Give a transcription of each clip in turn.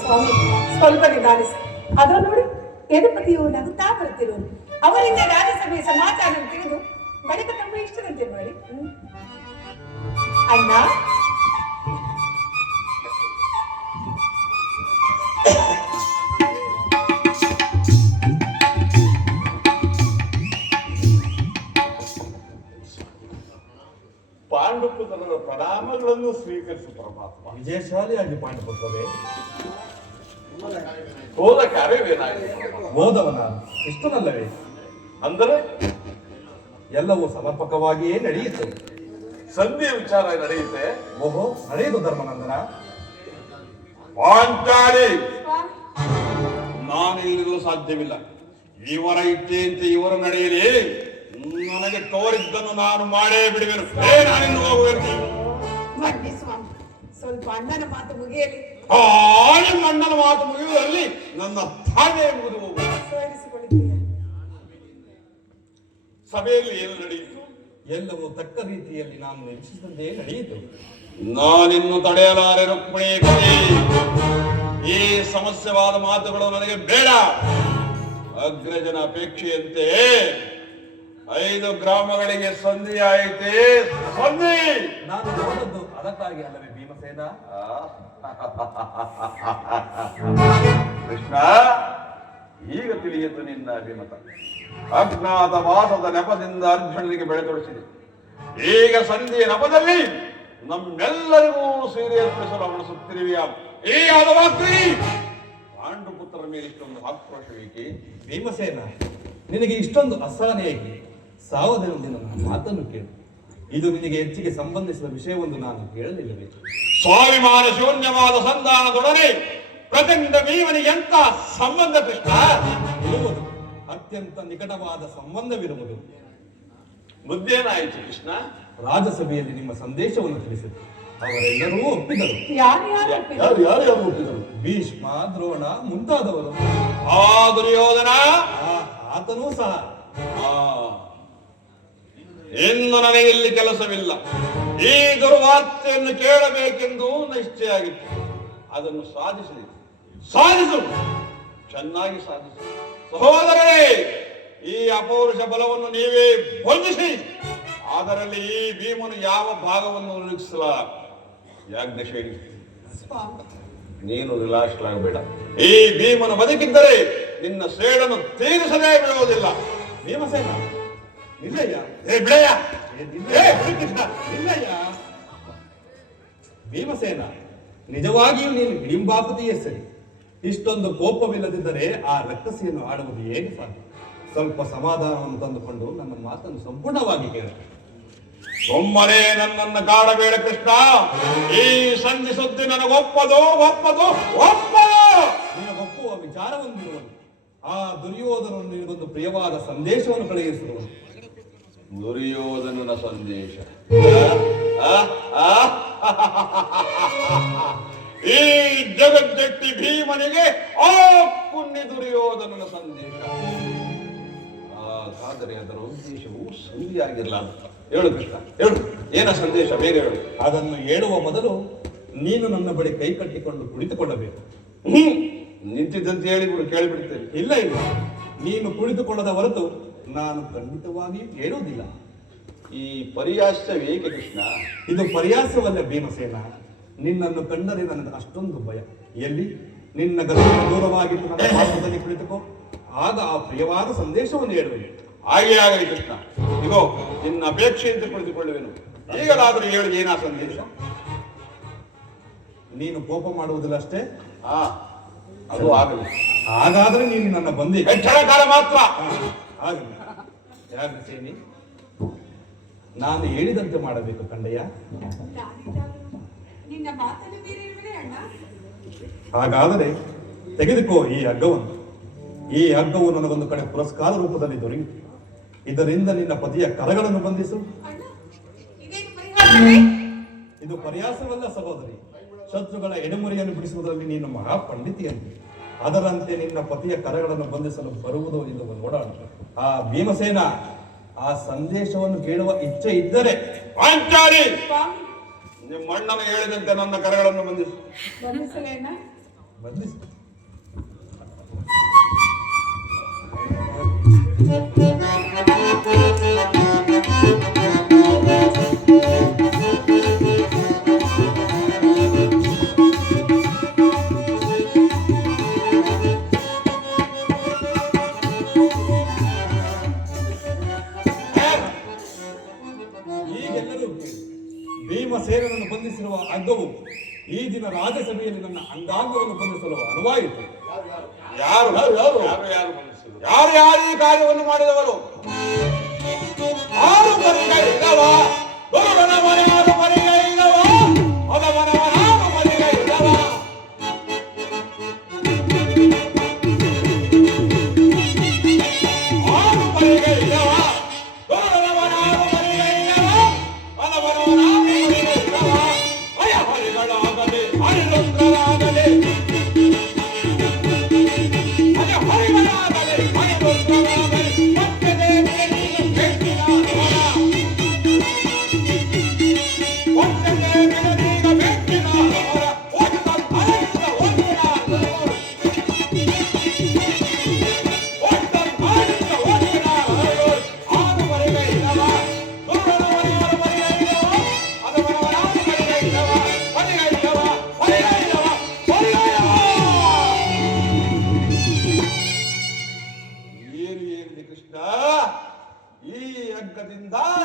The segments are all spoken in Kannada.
ಸ್ವಾಮಿ ಸ್ವಲ್ಪ ನಿಧಾನಿಸಿ. ಅದರ ನೋಡಿ ಯದುಪತಿಯು ನಗುತ್ತಾ ಬರುತ್ತಿರುವರು. ಅವರಿಂದ ರಾಜ್ಯಸಭೆಯ ಸಮಾಚಾರ ತಿಳಿದು ಬಳಿಕ ತಮ್ಮ ಇಷ್ಟದಂತೆ ಮಾಡಿ. ಅಣ್ಣ, ಪಾಂಡುಪುತ್ರರ ಪ್ರಣಾಮಗಳನ್ನು ಸ್ವೀಕರಿಸು ಪರಮಾತ್ಮ. ವಿಜಯಶಾಲಿಯಾಗಿ ಪಾಂಡುಪುತ್ರವೇ. ಹೋದ ಕಾರ್ಯವೇನಾಯಿತು? ಹೋದವನ ಇಷ್ಟನಲ್ಲವೇ? ಅಂದರೆ ಎಲ್ಲವೂ ಸಮರ್ಪಕವಾಗಿಯೇ ನಡೆಯಿತು. ಸಂಧಿಯ ವಿಚಾರ ನಡೆಯುತ್ತೆ. ಓಹೋ, ನಡೆಯುವುದು ಧರ್ಮನಂದನ. ಪಾಂಚಾಲಿ, ನಾನು ಇಲ್ಲಿರಲು ಸಾಧ್ಯವಿಲ್ಲ. ಇವರ ಇಚ್ಛೆಯಂತೆ ಇವರು ನಡೆಯಲಿ. ನನಗೆ ತೋರಿದ್ದನ್ನು ನಾನು ಮಾಡೇ ಬಿಡುವೆನು. ನಾನಿನ್ನು ಹೋಗುವೆನು. ಸ್ವಾಮಿ, ಸ್ವಲ್ಪ ಅಣ್ಣನ ಮಾತು ಮುಗಿಯಲಿ. ನಿಮ್ಮ ಅಣ್ಣನ ಮಾತು ಮುಗಿಯುವುದರಲ್ಲಿ ನನ್ನ ತಾನೇ ಮುಗಿದು ಹೋಗುವುದು. ಸಭೆಯಲ್ಲಿ ಏನು ನಡೆಯಿತು? ಎಲ್ಲವೂ ತಕ್ಕ ರೀತಿಯಲ್ಲಿ ನಾನು ನಿರೀಕ್ಷಿಸಿದಂತೆ ನಡೆಯಿತು. ನಾನಿನ್ನು ತಡೆಯಲಾರೆ ರುಕ್ಮಿಣಿ. ಈ ಸಮಸ್ಯೆವಾದ ಮಾತುಗಳು ನನಗೆ ಬೇಡ. ಅಗ್ರಜನ ಅಪೇಕ್ಷೆಯಂತೆ 5 ಗ್ರಾಮಗಳಿಗೆ ಸಂಧಿ ಆಯಿತೆ. ಸಂಧಿ ನಾನು ನೋಡದ್ದು ಅದಕ್ಕಾಗಿ ಅಲ್ಲವೇ ಭೀಮಸೇನ? ಕೃಷ್ಣ, ಈಗ ತಿಳಿಯಿತು ನಿನ್ನ ಅಭಿಮತ. ಅಜ್ಞಾತ ವಾಸದ ನೆಪದಿಂದ ಅರ್ಜುನನಿಗೆ ಬೆಳೆತೊಡಿಸಿದೆ. ಈಗ ಸಂಧಿಯ ನೆಪದಲ್ಲಿ ನಮ್ಮೆಲ್ಲರಿಗೂ ಸೀರೆ ಅರ್ಪಿಸಲು ಅವಣಿಸುತ್ತಿರುವೆಯ ಈ ಹದವಾಗ್ತಿ ಪಾಂಡುಪುತ್ರರ ಮೇಲೆ ಇಷ್ಟೊಂದು ಆಕ್ರೋಶವೇಕೆ? ಭೀಮಸೇನ, ನಿನಗೆ ಇಷ್ಟೊಂದು ಅಸಹನೆಯಾಗಿ ಸಾವಧಾನದಿಂದ ನನ್ನ ಮಾತನ್ನು ಕೇಳು. ಇದು ನಿನಗೆ ಹೆಚ್ಚಿಗೆ ಸಂಬಂಧಿಸಿದ ವಿಷಯವೊಂದು ನಾನು ಕೇಳಲಿಲ್ಲವೇ? ಸ್ವಾಭಿಮಾನ ಶೂನ್ಯವಾದ ಸಂಧಾನದೊಡನೆ ಪ್ರಚಂಡ ಭೀಮನಿಗೆ ಎಂತ ಸಂಬಂಧ ಕೃಷ್ಣ? ಇರುವುದು ಅತ್ಯಂತ ನಿಕಟವಾದ ಸಂಬಂಧವಿರುವುದು. ಮುದ್ದೇನಾಯಿತು ಕೃಷ್ಣ? ರಾಜಸಭೆಯಲ್ಲಿ ನಿಮ್ಮ ಸಂದೇಶವನ್ನು ತಿಳಿಸಿದರು. ಅವರೆಲ್ಲರೂ ಒಪ್ಪಿದರು. ಯಾರು ಒಪ್ಪಿದರು? ಭೀಷ್ಮ, ದ್ರೋಣ ಮುಂತಾದವರು. ಆ ದುರ್ಯೋಧನ ಆತನೂ ಸಹ. ಇನ್ನು ನನಗೆ ಇಲ್ಲಿ ಕೆಲಸವಿಲ್ಲ. ಈ ದುರ್ವಾರ್ತೆಯನ್ನು ಕೇಳಬೇಕೆಂದು ನಿಶ್ಚಯ ಆಗಿತ್ತು. ಅದನ್ನು ಸಾಧಿಸು, ಚೆನ್ನಾಗಿ ಸಾಧಿಸು. ಸಹೋದರರೇ, ಈ ಅಪೌರುಷ ಬಲವನ್ನು ನೀವೇ ಹೊಂದಿಸಿ. ಅದರಲ್ಲಿ ಈ ಭೀಮನು ಯಾವ ಭಾಗವನ್ನು ನಿರೀಕ್ಷಿಸಲ. ಯಾಜ್ಞಶೇನಿ, ನೀನು ನಿರಾಶರಾಗಬೇಡ. ಈ ಭೀಮನು ಬದುಕಿದ್ದರೆ ನಿನ್ನ ಸೇಡನ್ನು ತೀರಿಸದೇ ಬಿಡುವುದಿಲ್ಲ. ಭೀಮಸೇನ, ನಿಲ್ಲಯ್ಯ. ಬಿಡಯ್ಯ. ನಿಲ್ಲಯ್ಯ. ಭೀಮಸೇನ, ನಿಜವಾಗಿಯೂ ನೀನು ಹಿಡಿಂಬಾಪತಿಯೇ ಸರಿ. ಇಷ್ಟೊಂದು ಕೋಪವಿಲ್ಲದಿದ್ದರೆ ಆ ರಕ್ಕಸಿಯನ್ನು ಆಡುವುದು ಹೇಗೆ ಸಾಧ್ಯ? ಸ್ವಲ್ಪ ಸಮಾಧಾನವನ್ನು ತಂದುಕೊಂಡು ನನ್ನ ಮಾತನ್ನು ಸಂಪೂರ್ಣವಾಗಿ ಕೇಳು. ಒಮ್ಮನೆ ನನ್ನನ್ನು ಕಾಡಬೇಡ ಕೃಷ್ಣ. ಈ ಸಂಧಿ ಸುದ್ದಿ ನನಗೊಪ್ಪದು. ನಿನಗೊಪ್ಪುವ ವಿಚಾರವೊಂದಿರುವನು. ಆ ದುರ್ಯೋಧನನು ನಿನಗೊಂದು ಪ್ರಿಯವಾದ ಸಂದೇಶವನ್ನು ಕಳುಹಿಸಿರುವನು. ದುರ್ಯೋಧನನ ಸಂದೇಶ? ಈ ಜಗಜ್ಜಟ್ಟಿ ಭೀಮನಿಗೆ ಆ ಪುಣ್ಯ ದುರ್ಯೋಧನನ ಸಂದೇಶ. ಆದರೆ ಅದರ ಉದ್ದೇಶವು ಸಂಧಿಯಾಗಿರಲಾರ. ಹೇಳು ಕೃಷ್ಣ, ಹೇಳು. ಏನ ಸಂದೇಶ? ಬೇಗ ಹೇಳು. ಅದನ್ನು ಹೇಳುವ ಮೊದಲು ನೀನು ನನ್ನ ಬಳಿ ಕೈ ಕಟ್ಟಿಕೊಂಡು ಕುಳಿತುಕೊಳ್ಳಬೇಕು. ನಿಂತಿದ್ದಂತೆ ಹೇಳಿಬಿಡು, ಕೇಳಿಬಿಡ್ತೇನೆ. ಇಲ್ಲ, ನೀನು ಕುಳಿತುಕೊಳ್ಳದ ಹೊರತು ನಾನು ಖಂಡಿತವಾಗಿಯೂ ಹೇಳುವುದಿಲ್ಲ. ಈ ಪರ್ಯಾಸವೇಕೆ ಕೃಷ್ಣ? ಇದು ಪರ್ಯಾಸವಲ್ಲ ಭೀಮಸೇನ. ನಿನ್ನನ್ನು ಕಂಡರೆ ನನಗೆ ಅಷ್ಟೊಂದು ಭಯ. ಎಲ್ಲಿ ನಿನ್ನ ಗದಗ ದೂರವಾಗಿದ್ದು ನನ್ನ ಪಾತ್ರದಲ್ಲಿ ಕುಳಿತುಕೋ. ಆಗ ಆ ಪ್ರಿಯವಾದ ಸಂದೇಶವನ್ನು ಹೇಳುವೆ. ಹಾಗೆ ಆಗಲಿ ಕೃಷ್ಣ. ಇಗೋ ನಿನ್ನ ಅಪೇಕ್ಷೆಯಂತೆ ಕುಳಿತುಕೊಳ್ಳುವೆನು. ಈಗಲಾದರೂ ಹೇಳು, ಏನಾ ಸಂದೇಶ? ನೀನು ಕೋಪ ಮಾಡುವುದಿಲ್ಲ ಅಷ್ಟೇ? ಅದು ಆಗಲಿ. ಹಾಗಾದ್ರೆ ನೀನು ನನ್ನ ಬಂದಿ. ಹೆಚ್ಚಳ ಕಾಲ ಮಾತ್ರ ಆಗಲಿ. ಯಾಜ್ಞಸೇನಿ, ನಾನು ಹೇಳಿದಂತೆ ಮಾಡಬೇಕು ಕಂಡಯ್ಯ. ನಿನ್ನ ಮಾತನ್ನು ಮೀರಿರುವೆ ಅಣ್ಣ. ಹಾಗಾದರೆ ತೆಗೆದುಕೋ ಈ ಹಗ್ಗವನ್ನು. ಈ ಹಗ್ಗವು ನನಗೊಂದು ಕಡೆ ಪುರಸ್ಕಾರ ರೂಪದಲ್ಲಿ ದೊರೆಯಿತು. ಇದರಿಂದ ನಿನ್ನ ಪತಿಯ ಕರಗಳನ್ನು ಬಂಧಿಸು. ಇದು ಪರ್ಯಾಸವಲ್ಲ ಸಹೋದರಿ. ಶತ್ರುಗಳ ಎಡೆಮುರಿಯನ್ನು ಬಿಡಿಸುವುದರಲ್ಲಿ ನೀನು ಮಹಾಪಂಡಿತಿಯಂತೆ. ಅದರಂತೆ ನಿನ್ನ ಪತಿಯ ಕರಗಳನ್ನು ಬಂಧಿಸಲು ಬರುವುದು ಎಂದು ನೋಡೋಣ. ಆ ಭೀಮಸೇನ, ಆ ಸಂದೇಶವನ್ನು ಕೇಳುವ ಇಚ್ಛೆ ಇದ್ದರೆ ನಿಮ್ಮ ಅಣ್ಣನ ಹೇಳಿದಂತೆ ನನ್ನ ಕರಗಳನ್ನು ಬಂಧಿಸಲೇನ? ಬಂಧಿಸಿ. ಈಗೆಲ್ಲರೂ ಭೀಮಸೇನನನ್ನು ಬಂಧಿಸಿರುವ ಅಗ್ಗವು ಈ ದಿನ ರಾಜ್ಯಸಭೆಯಲ್ಲಿ ನನ್ನ ಅಂಗಾಂಗವನ್ನು ಬಂಧಿಸಲು ಅನುವಾಯಿತು. ಯಾರು ಯಾರು ಈ ಕಾರ್ಯವನ್ನು ಮಾಡಿದವರು? ಆರು ಮರಿಗಳಿಲ್ಲವ ಗುರುಡನ ಮನೆಯಾರು ಮರಿಗಳಿಲ್ಲವ ಹೊಲವನವನಾರು ಮರಿಗಳಿಲ್ಲವ ಆರು ಮರಿಗಳಿಲ್ಲವ ಗುರುಡನವನಾರು ಮರಿಗಳಿಲ್ಲವ ಹೊಲವನವನಾರು ಮರಿಗಳಿಲ್ಲವ ಅಯ ಹರಿಗಳಾಗಲಿ ಹರಿರುದ್ರರಾಗಲಿ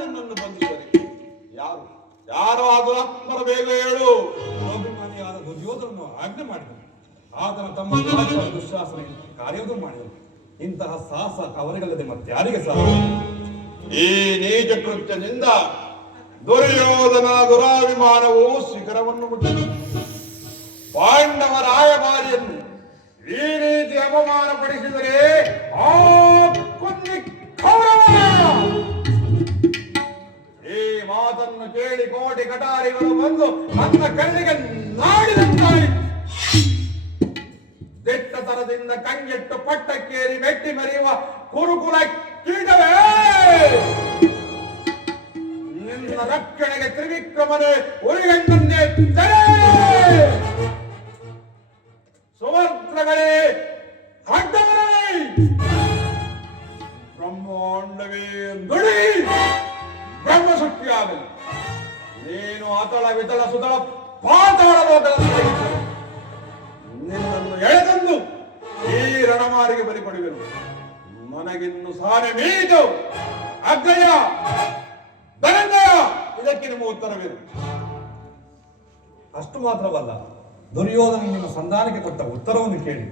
ನಿನ್ನನ್ನು ಬಂಧಿಸದೆ ಯಾರು ಯಾರು ಅದು ಆತ್ಮರ ಬೇಗ ಹೇಳು. ಅಭಿಮಾನಿಯಾದ ದುರ್ಯೋಧನನ್ನು ಆಜ್ಞೆ ಮಾಡಿದನು. ಆತನ ತಮ್ಮ ದುಶ್ಯಾಸನ ಕಾರ್ಯವನ್ನು ಮಾಡಿದನು. ಇಂತಹ ಸಾಹಸ ಅವರಿಗಲ್ಲದೆ ಮತ್ತಾರಿಗೆ ಸಾಧ್ಯ? ಈ ನೀಚ ಕೃತ್ಯದಿಂದ ದುರ್ಯೋಧನ ದುರಾಭಿಮಾನವು ಶಿಖರವನ್ನು ಮುಟ್ಟಿದೆ. ಪಾಂಡವ ರಾಯಭಾರಿಯನ್ನು ಈ ರೀತಿ ಅಪಮಾನಪಡಿಸಿದರೆ ಆ ಕುಂದಿ ಕೌರವ ಈ ಮಾತನ್ನು ಕೇಳಿ ಕೋಟಿ ಕಟಾರಿಗಳು ಬಂದು ನನ್ನ ಕಣ್ಣಿಗೆ ನಾಡಿದಂತಾಯಿತು. ದಿಟ್ಟತನದಿಂದ ಕಂಗೆಟ್ಟು ಪಟ್ಟಕ್ಕೇರಿ ಮೆಟ್ಟಿ ಮೆರೆಯುವ ಕುರುಕುಲ ಕೀಟವೇ, ನಿನ್ನ ರಕ್ಷಣೆಗೆ ತ್ರಿವಿಕ್ರಮನೇ ಉರಿಗಣ್ಣನ್ನೇ ತೆರೆ. ಸುವರ್ಣಗಳೇ ಖಡ್ಗಗಳೇ ಬ್ರಹ್ಮಾಂಡವೇ ನುಡಿ ಬ್ರಹ್ಮಶಕ್ತಿಯಾಗಲಿ. ನೀನು ಅತಳ ವಿತಳ ಸುತಳ ಪಾತಾಳ ಲೋಕದಲ್ಲಿ ನಿನ್ನನ್ನು ಎಳೆದಂದು ಈ ರಣಮಾರಿಗೆ ಬಲಿಪಡುವೆನು. ನನಗಿನ್ನು ಸಾನೆ ಮೀಟು ಅಗ್ರಯ ಧನಂಜಯ, ಇದಕ್ಕೆ ನಿಮ್ಮ ಉತ್ತರವೇನು? ಅಷ್ಟು ಮಾತ್ರವಲ್ಲ, ದುರ್ಯೋಧನ ನಿಮ್ಮ ಸಂಧಾನಕ್ಕೆ ಕೊಟ್ಟ ಉತ್ತರವನ್ನು ಕೇಳಿ.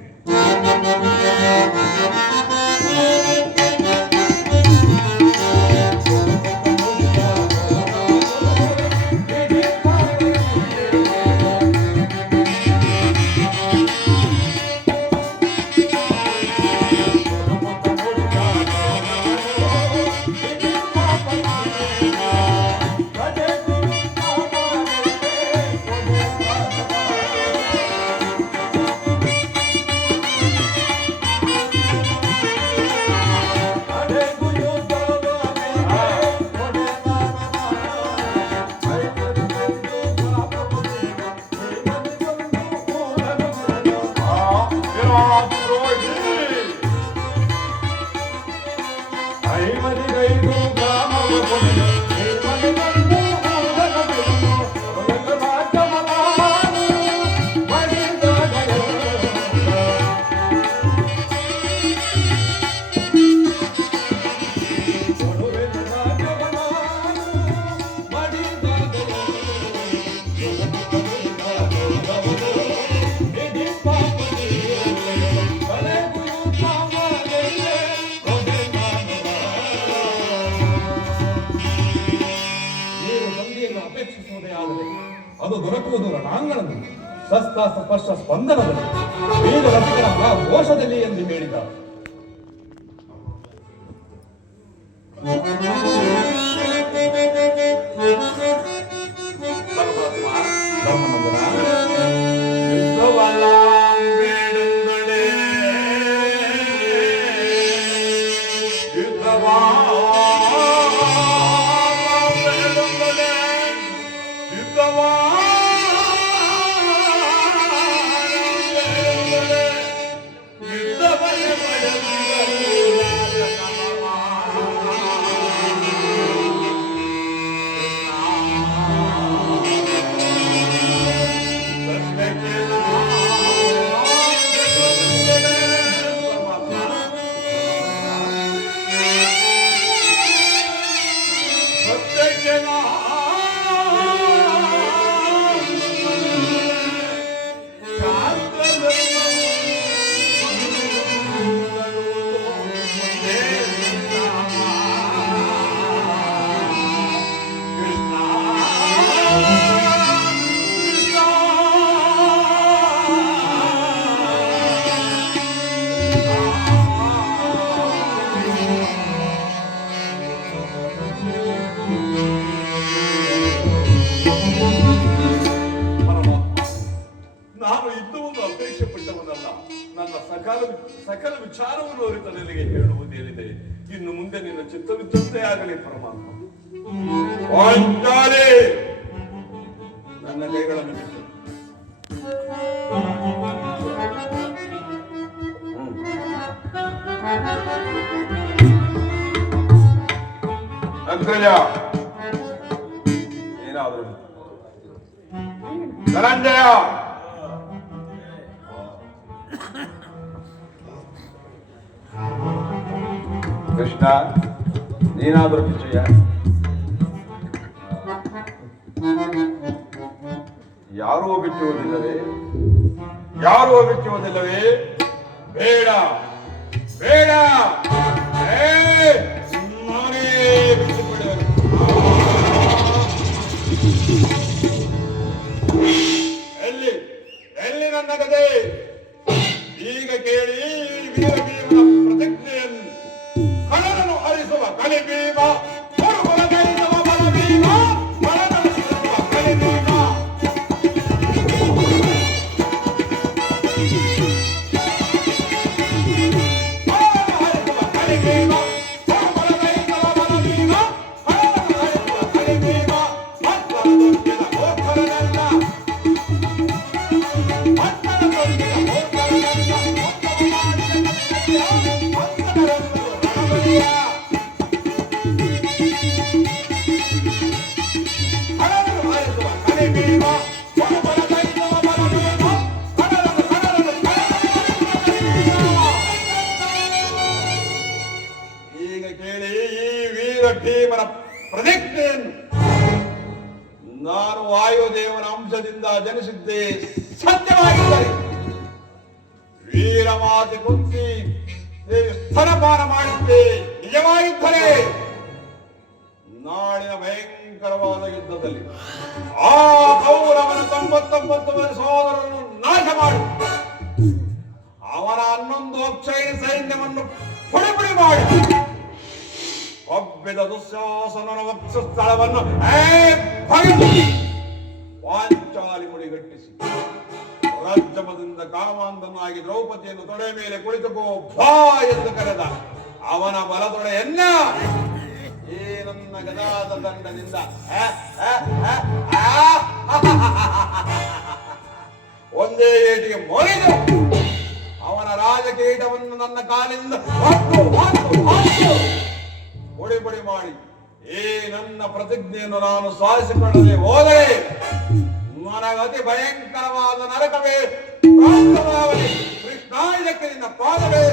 ಅದು ದೊರಕುವುದು ರಣಾಂಗಣದಲ್ಲಿ, ಶಸ್ತ್ರಾಸ್ತ್ರ ಸ್ಪರ್ಶ ಸ್ಪಂದನದಲ್ಲಿ, ವೀರ ರಸಿಕರ ಘೋಷದಲ್ಲಿ ಎಂದು ಹೇಳಿದ. ಸಕಲ ಸಕಲ ವಿಚಾರವನ್ನು ಅರಿತ ನಿನಗೆ ಹೇಳುವುದೇನಿದೆ. ಇನ್ನು ಮುಂದೆ ನಿನ್ನ ಚಿತ್ತವಿದ್ದಂತೆ ಆಗಲಿ ಪರಮಾತ್ಮ. ಪಾಂಚಾಲಿ ನನ್ನ ಕೈಗಳನ್ನು ಬಿಟ್ಟು ಅಗ್ರಜ ಏನಾದ್ರು ಧನಂಜಯ ಕೃಷ್ಣ ನೀನಾದರೂ ವಿಜಯ ಯಾರೂ ಬಿಚ್ಚುವುದಿಲ್ಲವೇ? ಯಾರೂ ಬಿಚ್ಚುವುದಿಲ್ಲವೇ? ಬೇಡ ಬೇಡ, ನಾನೇ ಬಿಟ್ಟುಬಿಡುವೆನು. ಎಲ್ಲಿ ಎಲ್ಲಿ ನನ್ನ ಕಥೆ? ಈಗ ಕೇಳಿ ವೀರ ಭೀಮನ ಪ್ರತಿಜ್ಞೆಯನ್ನು. ಕಳನನ್ನು ಅರಿಸುವ ಕಲಿ ಭೀಮ, ಬಲಗೈಸುವ ಬಲ ಭೀಮ, ಬಲಗೈಸುವ ಕಲಿ ಭೀಮ. ಈಗ ಕೇಳಿ ಈ ವೀರ ಭೀಮನ ಪ್ರತಿಜ್ಞೆಯನ್ನು. ನಾನು ವಾಯುದೇವನ ಅಂಶದಿಂದ ಜನಿಸಿದ್ದೆ ಸತ್ಯವಾಗಿದ್ದರೆ, ವೀರಮಾತೆ ಕುಂತಿ ಸ್ತನಪಾನ ಮಾಡಿದ್ದೆ ನಿಜವಾಗಿದ್ದರೆ, ನಾಳಿನ ಭಯಂಕರವಾದ ಯುದ್ಧದಲ್ಲಿ ಆ ಕೌರವನ 99 ಸಹೋದರರನ್ನು ನಾಶ ಮಾಡಿ ಅವನ 11 ಅಕ್ಷಯ ಸೈನ್ಯವನ್ನು ಪುಡಿ ಮಾಡಿ ಒಬ್ಬೆದ ದುಶ್ಯಾಸನನ ವಕ್ಷಸ್ಥಳವನ್ನು ಪಾಂಚಾಲಿ ಮುಡಿಗಟ್ಟಿಸಿ ರಾಜ್ಯಮದಿಂದ ಕಾಮಾಂಧನಾಗಿ ದ್ರೌಪದಿಯನ್ನು ತೊಡೆ ಮೇಲೆ ಕುಳಿತುಕೋ ಭಾ ಎಂದು ಕರೆದ ಅವನ ಬಲದೊಡೆಯನ್ನ ಈ ನನ್ನ ಗದಾದ ದಂಡದಿಂದ ಒಂದೇ ಏಟಿಗೆ ಮೊರಿದು ಅವನ ರಾಜಕೀಟವನ್ನು ನನ್ನ ಕಾಲಿಂದ ಪುಡಿ ಪುಡಿ ಮಾಡಿ ಈ ನನ್ನ ಪ್ರತಿಜ್ಞೆಯನ್ನು ನಾನು ಸಾಧಿಸಿಕೊಳ್ಳದೆ ಹೋದರೆ ನನಗತಿ ಭಯಂಕರವಾದ ನರಕವೇ ಪ್ರಾಪ್ತವಾಗಲಿ. ಕೃಷ್ಣ ಇದಕ್ಕೆ ನಿನ್ನ ಪಾದವೇ